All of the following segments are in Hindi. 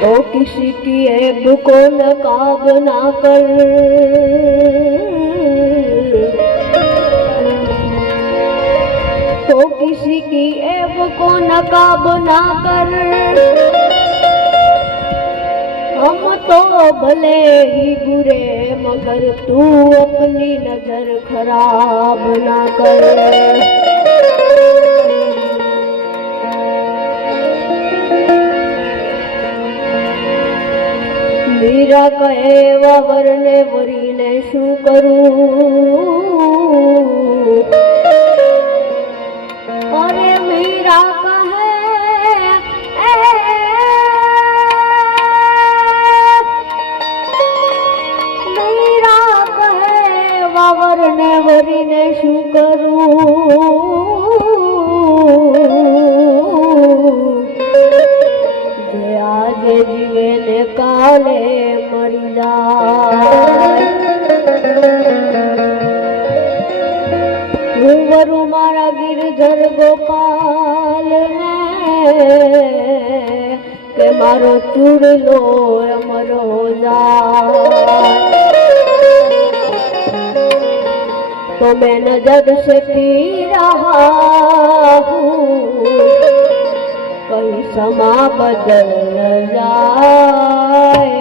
तो किसी की ऐब को नकाब ना कर, तो किसी की ऐब को नकाब ना कर। हम तो भले ही बुरे मगर तू अपनी नजर खराब ना कर। मीरा कहे वावर ने वरी ने शू करूं, अरे मीरा कहे मीरा कहे वावर ने वरी ने शू करूं। आज जीवे ने काले मरी जाए, वरु मारा गिरधर गोपाल के मारो चूड़लो अमरो जाए। तो मैं नजर से पी रहा हूँ, कहीं समा बदल न जाए।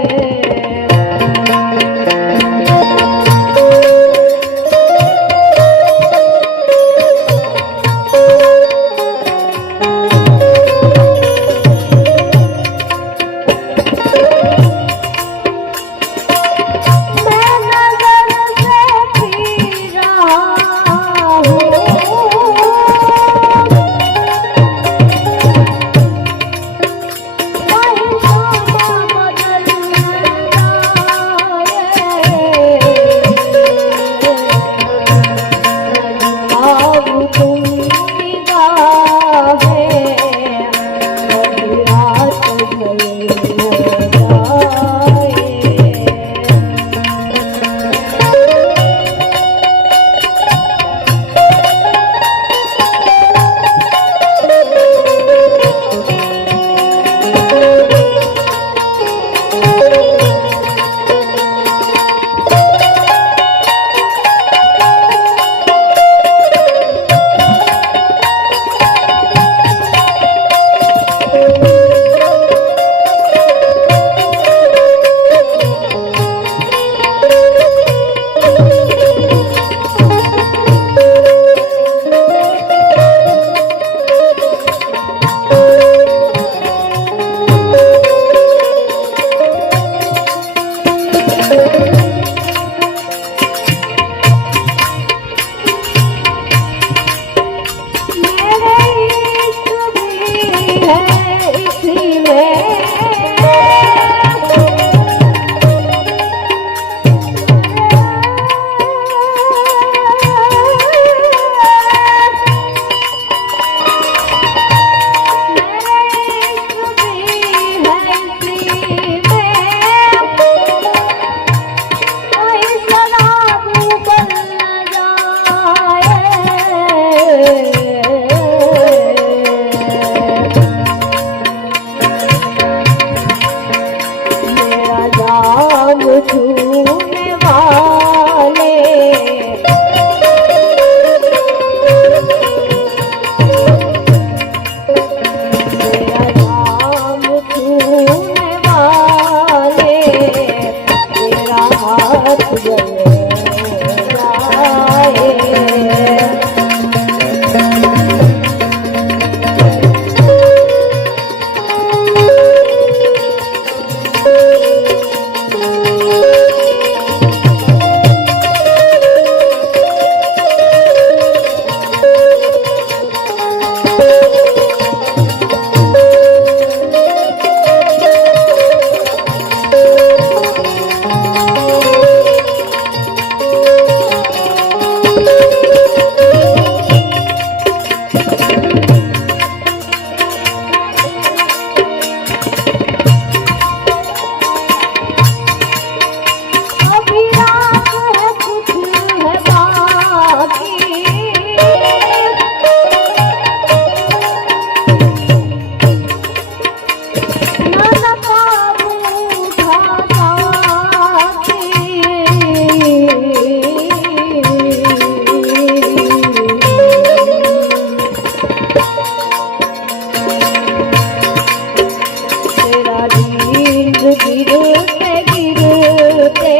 गिरते गिरते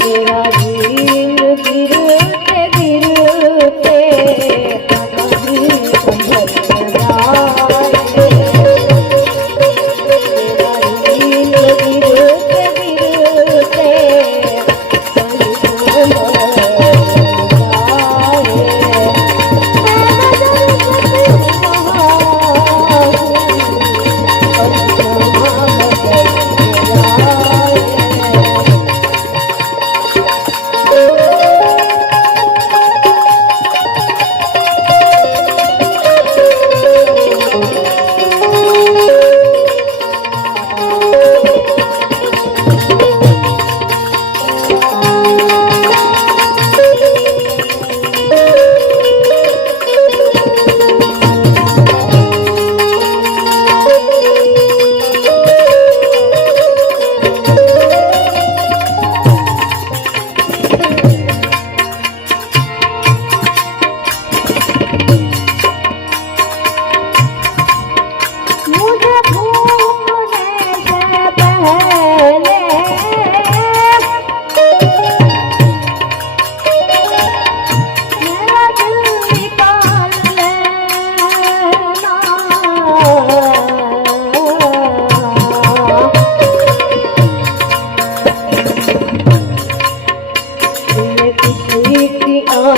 तेरा दिन गिरते गिरते कहीं संभल जाए। तेरा दिन गिरते गिरते कहीं संभल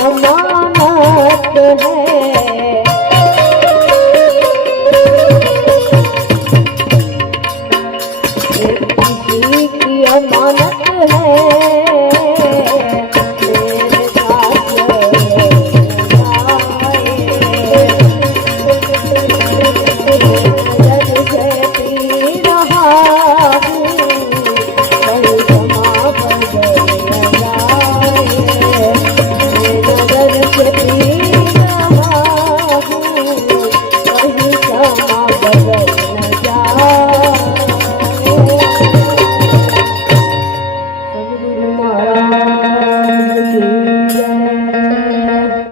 अमानत है किसी की अमानत है मेरे साथ नजर से पी रहा हूँ कहीं जमा बदल जाए। नजर से पी